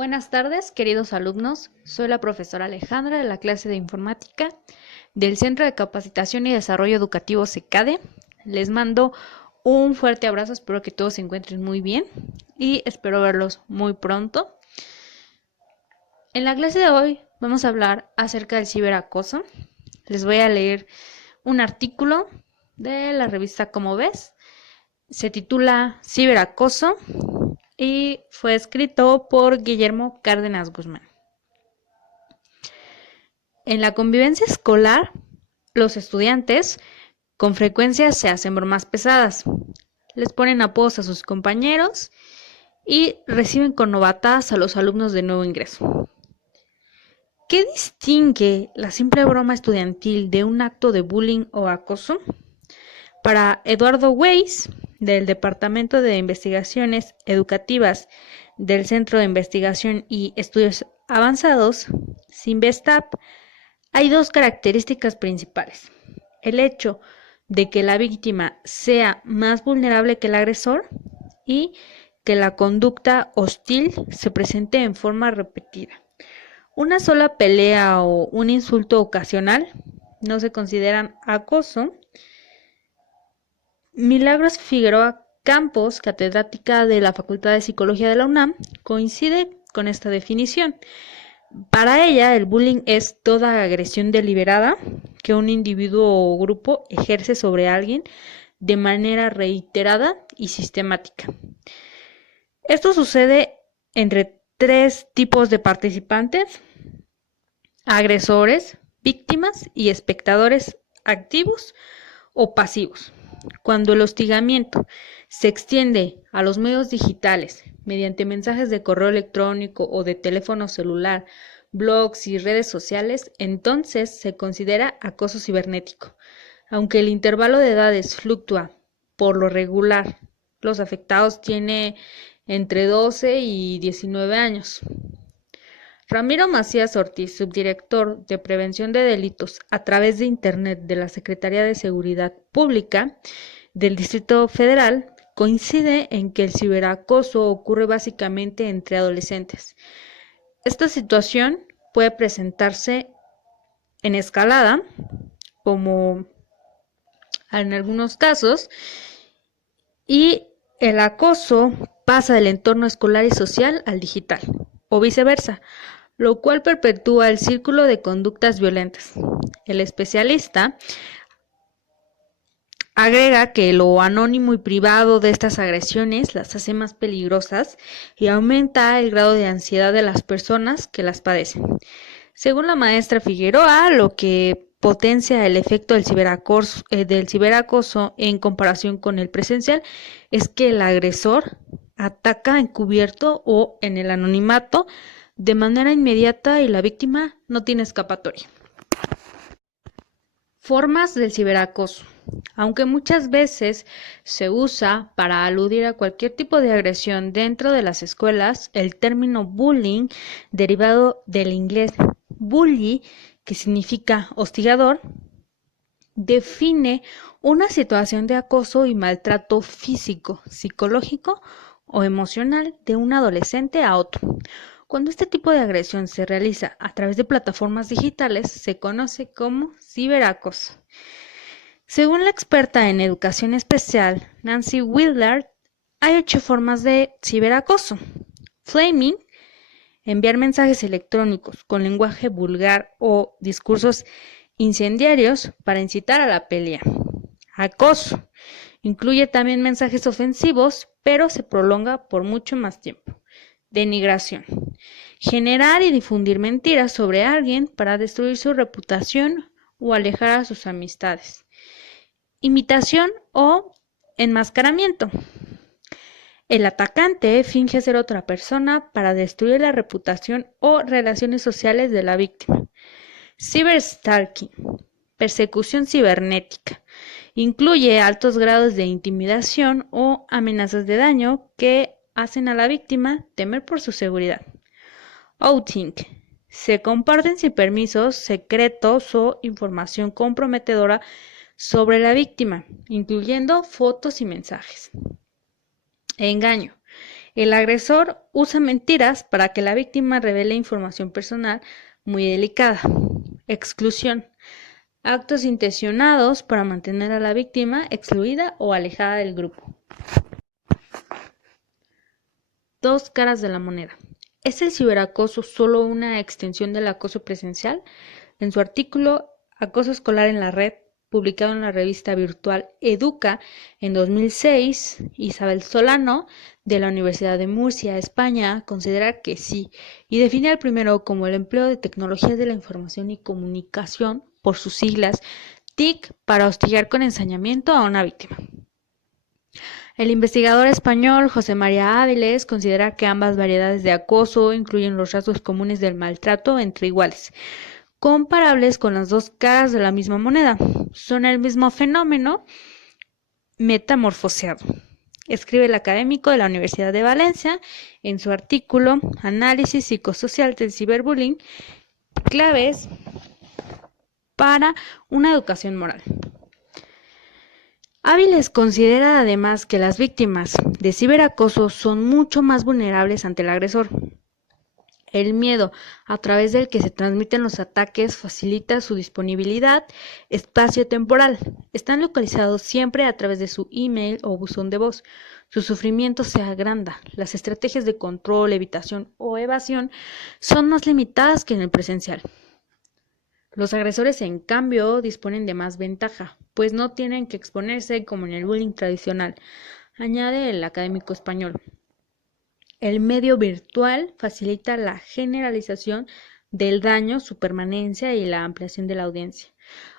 Buenas tardes, queridos alumnos. Soy la profesora Alejandra de la clase de informática del Centro de Capacitación y Desarrollo Educativo CECADE. Les mando un fuerte abrazo, espero que todos se encuentren muy bien y espero verlos muy pronto. En la clase de hoy vamos a hablar acerca del ciberacoso. Les voy a leer un artículo de la revista Como Ves. Se titula Ciberacoso y fue escrito por Guillermo Cárdenas Guzmán. En la convivencia escolar, los estudiantes con frecuencia se hacen bromas pesadas, les ponen apodos a sus compañeros y reciben con novatadas a los alumnos de nuevo ingreso. ¿Qué distingue la simple broma estudiantil de un acto de bullying o acoso? Para Eduardo Weiss, del Departamento de Investigaciones Educativas del Centro de Investigación y Estudios Avanzados, CINVESTAP, hay dos características principales. El hecho de que la víctima sea más vulnerable que el agresor y que la conducta hostil se presente en forma repetida. Una sola pelea o un insulto ocasional no se consideran acoso. Milagros Figueroa Campos, catedrática de la Facultad de Psicología de la UNAM, coincide con esta definición. Para ella, el bullying es toda agresión deliberada que un individuo o grupo ejerce sobre alguien de manera reiterada y sistemática. Esto sucede entre tres tipos de participantes: agresores, víctimas y espectadores activos o pasivos. Cuando el hostigamiento se extiende a los medios digitales mediante mensajes de correo electrónico o de teléfono celular, blogs y redes sociales, entonces se considera acoso cibernético. Aunque el intervalo de edades fluctúa, por lo regular, los afectados tienen entre 12 y 19 años. Ramiro Macías Ortiz, subdirector de Prevención de Delitos a través de Internet de la Secretaría de Seguridad Pública del Distrito Federal, coincide en que el ciberacoso ocurre básicamente entre adolescentes. Esta situación puede presentarse en escalada, como en algunos casos, y el acoso pasa del entorno escolar y social al digital, o viceversa, lo cual perpetúa el círculo de conductas violentas. El especialista agrega que lo anónimo y privado de estas agresiones las hace más peligrosas y aumenta el grado de ansiedad de las personas que las padecen. Según la maestra Figueroa, lo que potencia el efecto del ciberacoso en comparación con el presencial es que el agresor ataca encubierto o en el anonimato de manera inmediata y la víctima no tiene escapatoria. Formas del ciberacoso. Aunque muchas veces se usa para aludir a cualquier tipo de agresión dentro de las escuelas, el término bullying, derivado del inglés bully, que significa hostigador, define una situación de acoso y maltrato físico, psicológico o emocional de un adolescente a otro. Cuando este tipo de agresión se realiza a través de plataformas digitales, se conoce como ciberacoso. Según la experta en educación especial, Nancy Willard, hay 8 formas de ciberacoso. Flaming, enviar mensajes electrónicos con lenguaje vulgar o discursos incendiarios para incitar a la pelea. Acoso, incluye también mensajes ofensivos, pero se prolonga por mucho más tiempo. Denigración, generar y difundir mentiras sobre alguien para destruir su reputación o alejar a sus amistades. Imitación o enmascaramiento. El atacante finge ser otra persona para destruir la reputación o relaciones sociales de la víctima. Cyberstalking, persecución cibernética. Incluye altos grados de intimidación o amenazas de daño que hacen a la víctima temer por su seguridad. Outing, se comparten sin permisos secretos o información comprometedora sobre la víctima, incluyendo fotos y mensajes. Engaño, El agresor usa mentiras para que la víctima revele información personal muy delicada. Exclusión. Actos intencionados para mantener a la víctima excluida o alejada del grupo. Dos caras de la moneda. ¿Es el ciberacoso solo una extensión del acoso presencial? En su artículo Acoso escolar en la red, publicado en la revista virtual Educa en 2006, Isabel Solano, de la Universidad de Murcia, España, considera que sí, y define al primero como el empleo de tecnologías de la información y comunicación, por sus siglas, TIC, para hostigar con ensañamiento a una víctima. El investigador español José María Áviles considera que ambas variedades de acoso incluyen los rasgos comunes del maltrato entre iguales, comparables con las dos caras de la misma moneda. Son el mismo fenómeno metamorfoseado. Escribe el académico de la Universidad de Valencia en su artículo Análisis psicosocial del ciberbullying, claves para una educación moral. Áviles considera además que las víctimas de ciberacoso son mucho más vulnerables ante el agresor. El miedo a través del que se transmiten los ataques facilita su disponibilidad espacio-temporal. Están localizados siempre a través de su email o buzón de voz. Su sufrimiento se agranda. Las estrategias de control, evitación o evasión son más limitadas que en el presencial. Los agresores, en cambio, disponen de más ventaja, pues no tienen que exponerse como en el bullying tradicional, añade el académico español. El medio virtual facilita la generalización del daño, su permanencia y la ampliación de la audiencia.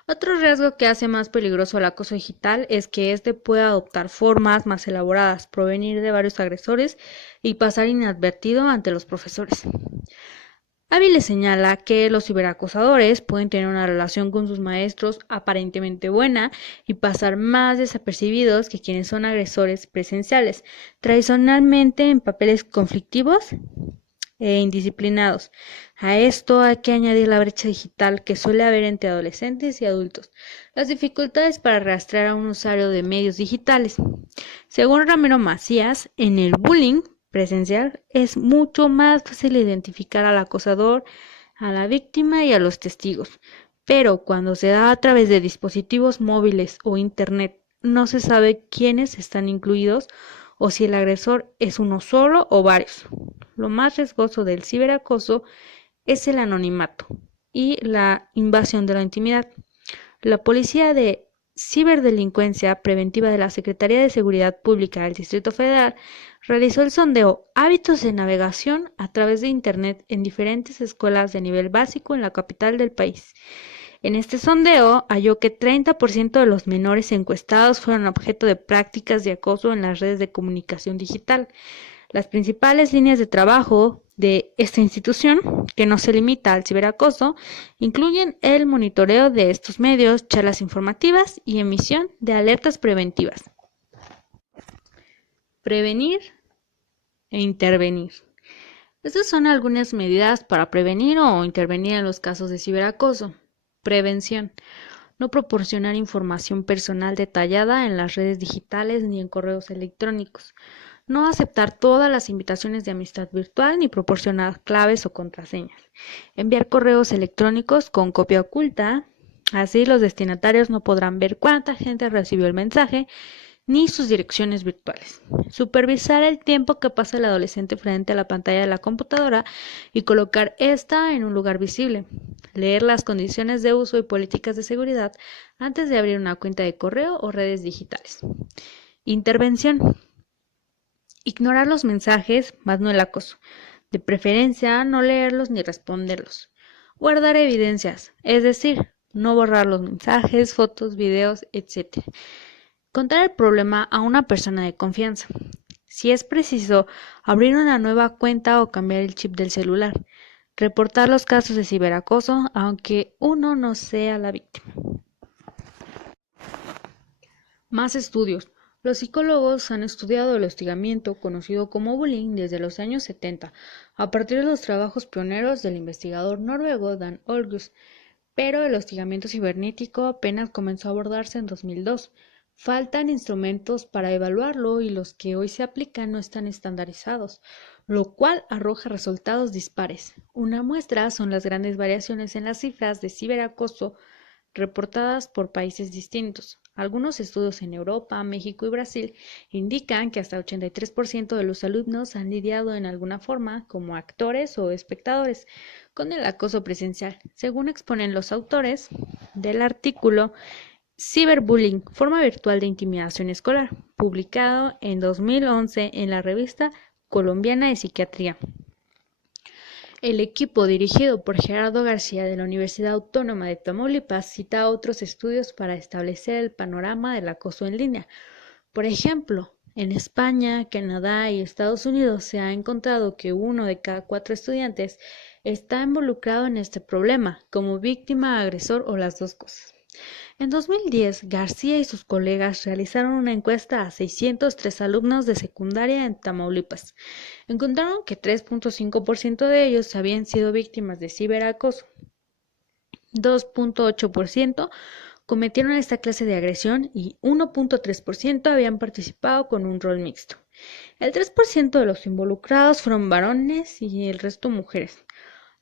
Otro riesgo que hace más peligroso el acoso digital es que éste pueda adoptar formas más elaboradas, provenir de varios agresores y pasar inadvertido ante los profesores. Áviles señala que los ciberacosadores pueden tener una relación con sus maestros aparentemente buena y pasar más desapercibidos que quienes son agresores presenciales, tradicionalmente en papeles conflictivos e indisciplinados. A esto hay que añadir la brecha digital que suele haber entre adolescentes y adultos, las dificultades para rastrear a un usuario de medios digitales. Según Ramiro Macías, en el bullying presencial es mucho más fácil identificar al acosador, a la víctima y a los testigos, pero cuando se da a través de dispositivos móviles o internet no se sabe quiénes están incluidos o si el agresor es uno solo o varios. Lo más riesgoso del ciberacoso es el anonimato y la invasión de la intimidad. La Policía de Ciberdelincuencia Preventiva de la Secretaría de Seguridad Pública del Distrito Federal realizó el sondeo Hábitos de navegación a través de Internet en diferentes escuelas de nivel básico en la capital del país. En este sondeo halló que 30% de los menores encuestados fueron objeto de prácticas de acoso en las redes de comunicación digital. Las principales líneas de trabajo de esta institución, que no se limita al ciberacoso, incluyen el monitoreo de estos medios, charlas informativas y emisión de alertas preventivas. Prevenir e intervenir. Estas son algunas medidas para prevenir o intervenir en los casos de ciberacoso. Prevención. No proporcionar información personal detallada en las redes digitales ni en correos electrónicos. No aceptar todas las invitaciones de amistad virtual ni proporcionar claves o contraseñas. Enviar correos electrónicos con copia oculta. Así los destinatarios no podrán ver cuánta gente recibió el mensaje ni sus direcciones virtuales. Supervisar el tiempo que pasa el adolescente frente a la pantalla de la computadora y colocar esta en un lugar visible. Leer las condiciones de uso y políticas de seguridad antes de abrir una cuenta de correo o redes digitales. Intervención. Ignorar los mensajes, más no el acoso. De preferencia, no leerlos ni responderlos. Guardar evidencias, es decir, no borrar los mensajes, fotos, videos, etc. Contar el problema a una persona de confianza. Si es preciso, abrir una nueva cuenta o cambiar el chip del celular. Reportar los casos de ciberacoso, aunque uno no sea la víctima. Más estudios. Los psicólogos han estudiado el hostigamiento, conocido como bullying, desde los años 70, a partir de los trabajos pioneros del investigador noruego Dan Olgus, pero el hostigamiento cibernético apenas comenzó a abordarse en 2002. Faltan instrumentos para evaluarlo y los que hoy se aplican no están estandarizados, lo cual arroja resultados dispares. Una muestra son las grandes variaciones en las cifras de ciberacoso reportadas por países distintos. Algunos estudios en Europa, México y Brasil indican que hasta 83% de los alumnos han lidiado en alguna forma, como actores o espectadores, con el acoso presencial, según exponen los autores del artículo Ciberbullying, forma virtual de intimidación escolar, publicado en 2011 en la revista Colombiana de Psiquiatría. El equipo, dirigido por Gerardo García de la Universidad Autónoma de Tamaulipas, cita otros estudios para establecer el panorama del acoso en línea. Por ejemplo, en España, Canadá y Estados Unidos se ha encontrado que 1 de cada 4 estudiantes está involucrado en este problema, como víctima, agresor o las dos cosas. En 2010, García y sus colegas realizaron una encuesta a 603 alumnos de secundaria en Tamaulipas. Encontraron que 3.5% de ellos habían sido víctimas de ciberacoso. 2.8% cometieron esta clase de agresión y 1.3% habían participado con un rol mixto. El 3% de los involucrados fueron varones y el resto mujeres.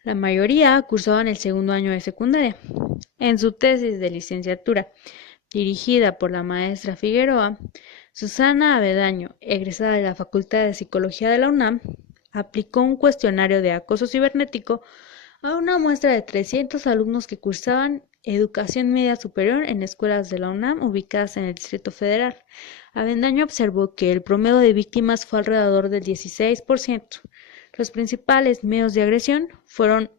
La mayoría cursaban el segundo año de secundaria. En su tesis de licenciatura, dirigida por la maestra Figueroa, Susana Avedaño, egresada de la Facultad de Psicología de la UNAM, aplicó un cuestionario de acoso cibernético a una muestra de 300 alumnos que cursaban educación media superior en escuelas de la UNAM ubicadas en el Distrito Federal. Avendaño observó que el promedio de víctimas fue alrededor del 16%. Los principales medios de agresión fueron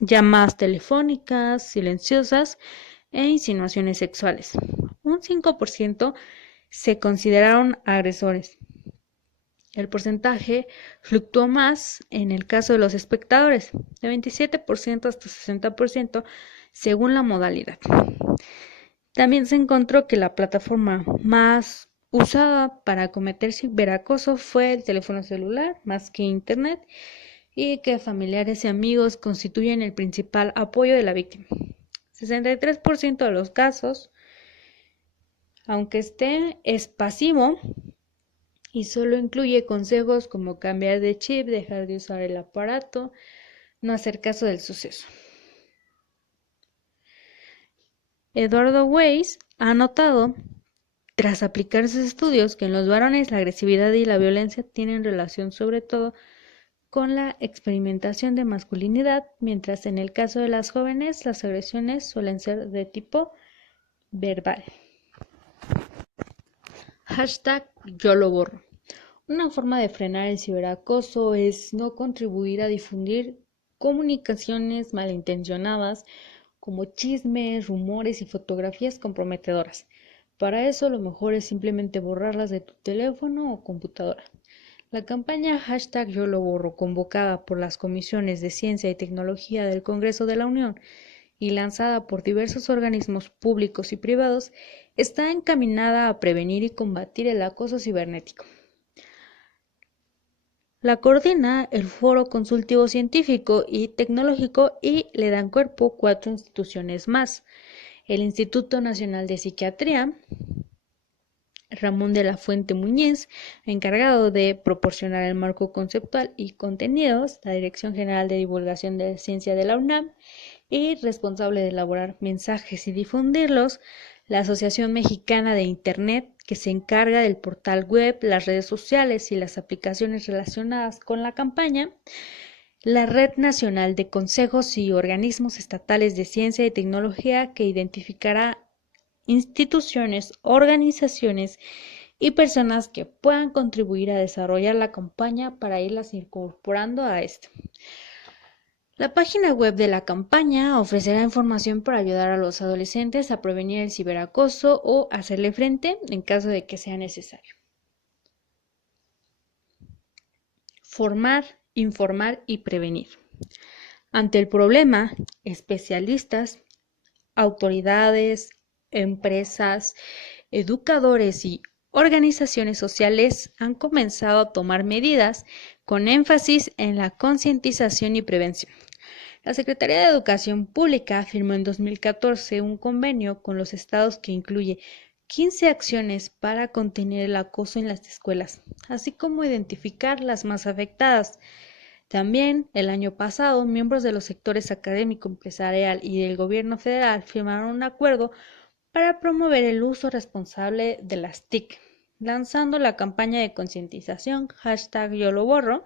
llamadas telefónicas, silenciosas e insinuaciones sexuales. Un 5% se consideraron agresores. El porcentaje fluctuó más en el caso de los espectadores, de 27% hasta 60% según la modalidad. También se encontró que la plataforma más usada para cometer ciberacoso fue el teléfono celular más que Internet y que familiares y amigos constituyen el principal apoyo de la víctima. 63% de los casos, aunque es pasivo y solo incluye consejos como cambiar de chip, dejar de usar el aparato, no hacer caso del suceso. Eduardo Weiss ha notado, tras aplicar sus estudios, que en los varones la agresividad y la violencia tienen relación sobre todo con la experimentación de masculinidad, mientras en el caso de las jóvenes las agresiones suelen ser de tipo verbal. #yo lo borro. Una forma de frenar el ciberacoso es no contribuir a difundir comunicaciones malintencionadas como chismes, rumores y fotografías comprometedoras. Para eso lo mejor es simplemente borrarlas de tu teléfono o computadora. La campaña #yo lo borro, convocada por las comisiones de Ciencia y Tecnología del Congreso de la Unión y lanzada por diversos organismos públicos y privados, está encaminada a prevenir y combatir el acoso cibernético. La coordina el Foro Consultivo Científico y Tecnológico y le dan cuerpo 4 instituciones más: el Instituto Nacional de Psiquiatría, Ramón de la Fuente Muñiz, encargado de proporcionar el marco conceptual y contenidos, la Dirección General de Divulgación de Ciencia de la UNAM y responsable de elaborar mensajes y difundirlos, la Asociación Mexicana de Internet, que se encarga del portal web, las redes sociales y las aplicaciones relacionadas con la campaña, la Red Nacional de Consejos y Organismos Estatales de Ciencia y Tecnología, que identificará instituciones, organizaciones y personas que puedan contribuir a desarrollar la campaña para irlas incorporando a esto. La página web de la campaña ofrecerá información para ayudar a los adolescentes a prevenir el ciberacoso o hacerle frente en caso de que sea necesario. Formar, informar y prevenir. Ante el problema, especialistas, autoridades, empresas, educadores y organizaciones sociales han comenzado a tomar medidas con énfasis en la concientización y prevención. La Secretaría de Educación Pública firmó en 2014 un convenio con los estados que incluye 15 acciones para contener el acoso en las escuelas, así como identificar las más afectadas. También, el año pasado, miembros de los sectores académico, empresarial y del gobierno federal firmaron un acuerdo para promover el uso responsable de las TIC, lanzando la campaña de concientización #YoLoBorro,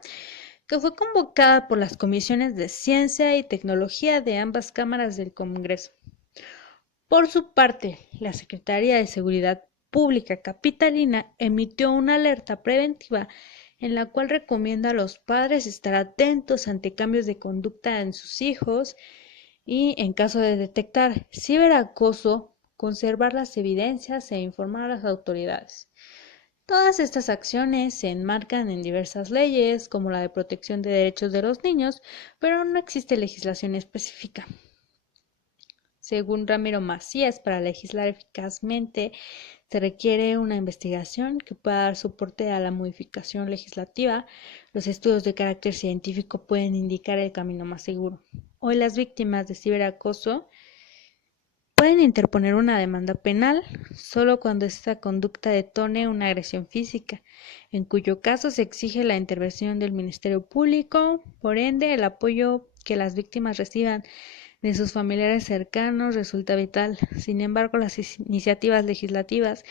que fue convocada por las comisiones de Ciencia y Tecnología de ambas cámaras del Congreso. Por su parte, la Secretaría de Seguridad Pública capitalina emitió una alerta preventiva en la cual recomienda a los padres estar atentos ante cambios de conducta en sus hijos y, en caso de detectar ciberacoso, conservar las evidencias e informar a las autoridades. Todas estas acciones se enmarcan en diversas leyes, como la de protección de derechos de los niños, pero no existe legislación específica. Según Ramiro Macías, para legislar eficazmente se requiere una investigación que pueda dar soporte a la modificación legislativa. Los estudios de carácter científico pueden indicar el camino más seguro. Hoy las víctimas de ciberacoso pueden interponer una demanda penal solo cuando esta conducta detone una agresión física, en cuyo caso se exige la intervención del Ministerio Público. Por ende, el apoyo que las víctimas reciban de sus familiares cercanos resulta vital. Sin embargo, las iniciativas legislativas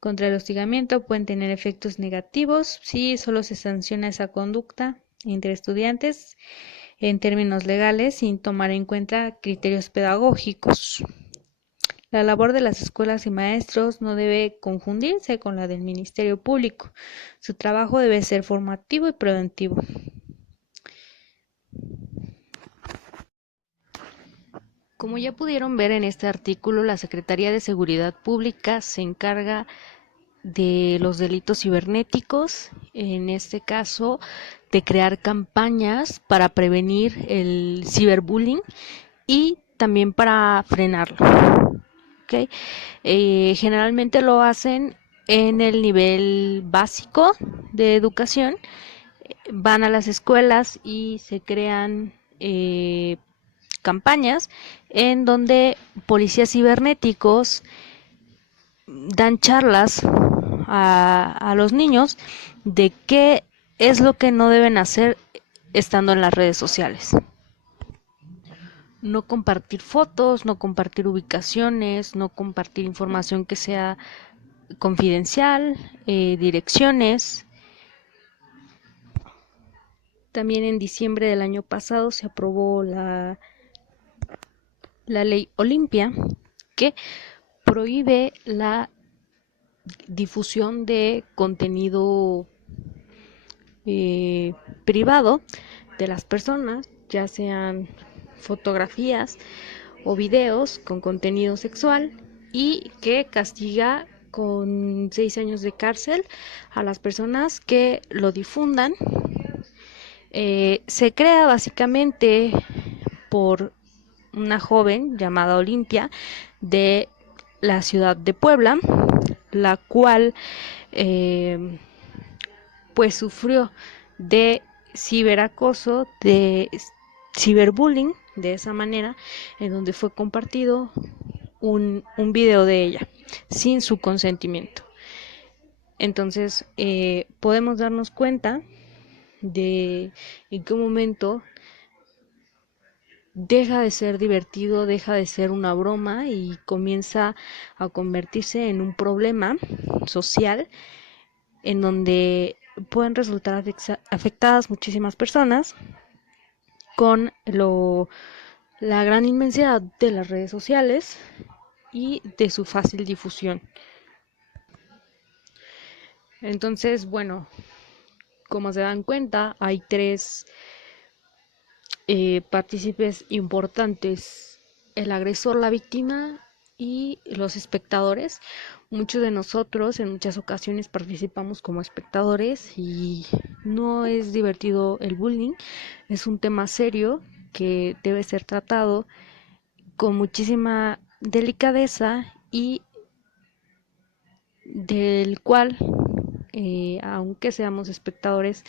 contra el hostigamiento pueden tener efectos negativos si solo se sanciona esa conducta entre estudiantes en términos legales sin tomar en cuenta criterios pedagógicos. La labor de las escuelas y maestros no debe confundirse con la del Ministerio Público. Su trabajo debe ser formativo y preventivo. Como ya pudieron ver en este artículo, la Secretaría de Seguridad Pública se encarga de los delitos cibernéticos, en este caso de crear campañas para prevenir el ciberbullying y también para frenarlo. ¿Okay? Generalmente lo hacen en el nivel básico de educación, van a las escuelas y se crean campañas en donde policías cibernéticos dan charlas a los niños de qué es lo que no deben hacer estando en las redes sociales. No compartir fotos, no compartir ubicaciones, no compartir información que sea confidencial, direcciones. También en diciembre del año pasado se aprobó la ley Olimpia, que prohíbe la difusión de contenido privado de las personas, ya sean fotografías o videos con contenido sexual, y que castiga con 6 años de cárcel a las personas que lo difundan. Se crea básicamente por una joven llamada Olimpia de la ciudad de Puebla, la cual pues sufrió de ciberacoso, de ciberbullying, de esa manera, en donde fue compartido un video de ella sin su consentimiento. Entonces podemos darnos cuenta de en qué momento deja de ser divertido, deja de ser una broma y comienza a convertirse en un problema social en donde pueden resultar afectadas muchísimas personas con la gran inmensidad de las redes sociales y de su fácil difusión. Entonces, bueno, como se dan cuenta, hay 3 partícipes importantes: el agresor, la víctima y los espectadores. Muchos de nosotros en muchas ocasiones participamos como espectadores y no es divertido el bullying, es un tema serio que debe ser tratado con muchísima delicadeza y del cual, aunque seamos espectadores,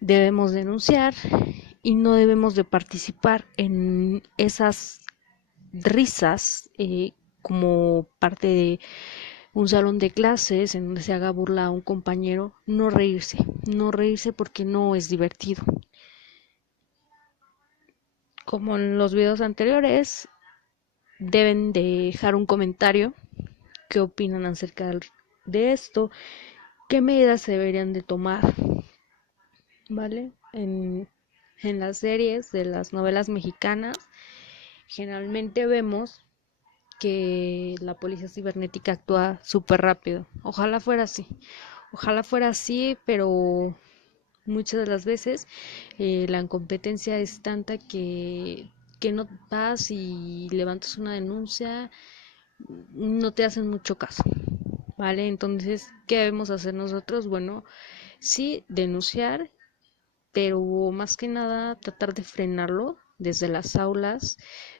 debemos denunciar y no debemos de participar en esas risas como parte de un salón de clases en donde se haga burla a un compañero, no reírse porque no es divertido. Como en los videos anteriores, deben dejar un comentario, qué opinan acerca de esto, qué medidas se deberían de tomar, ¿vale? En las series de las novelas mexicanas, generalmente vemos que la policía cibernética actúa súper rápido. Ojalá fuera así, pero muchas de las veces la incompetencia es tanta que no vas y levantas una denuncia, no te hacen mucho caso, ¿vale? Entonces, ¿qué debemos hacer nosotros? Bueno, sí, denunciar, pero más que nada tratar de frenarlo desde las aulas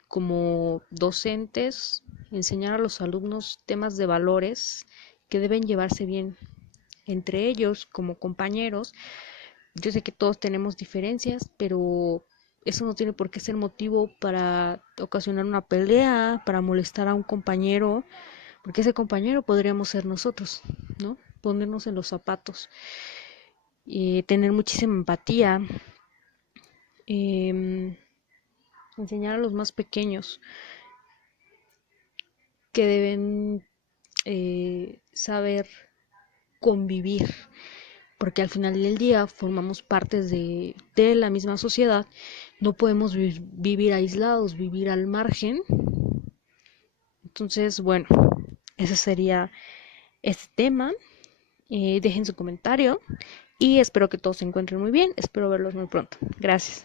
como docentes, enseñar a los alumnos temas de valores que deben llevarse bien entre ellos como compañeros. Yo sé que todos tenemos diferencias, pero eso no tiene por qué ser motivo para ocasionar una pelea, para molestar a un compañero, porque ese compañero podríamos ser nosotros, ¿no? Ponernos en los zapatos, tener muchísima empatía, eh, enseñar a los más pequeños que deben saber convivir, porque al final del día formamos partes de la misma sociedad, no podemos vivir aislados, vivir al margen. Entonces, bueno, ese sería este tema. Dejen su comentario y espero que todos se encuentren muy bien. Espero verlos muy pronto. Gracias.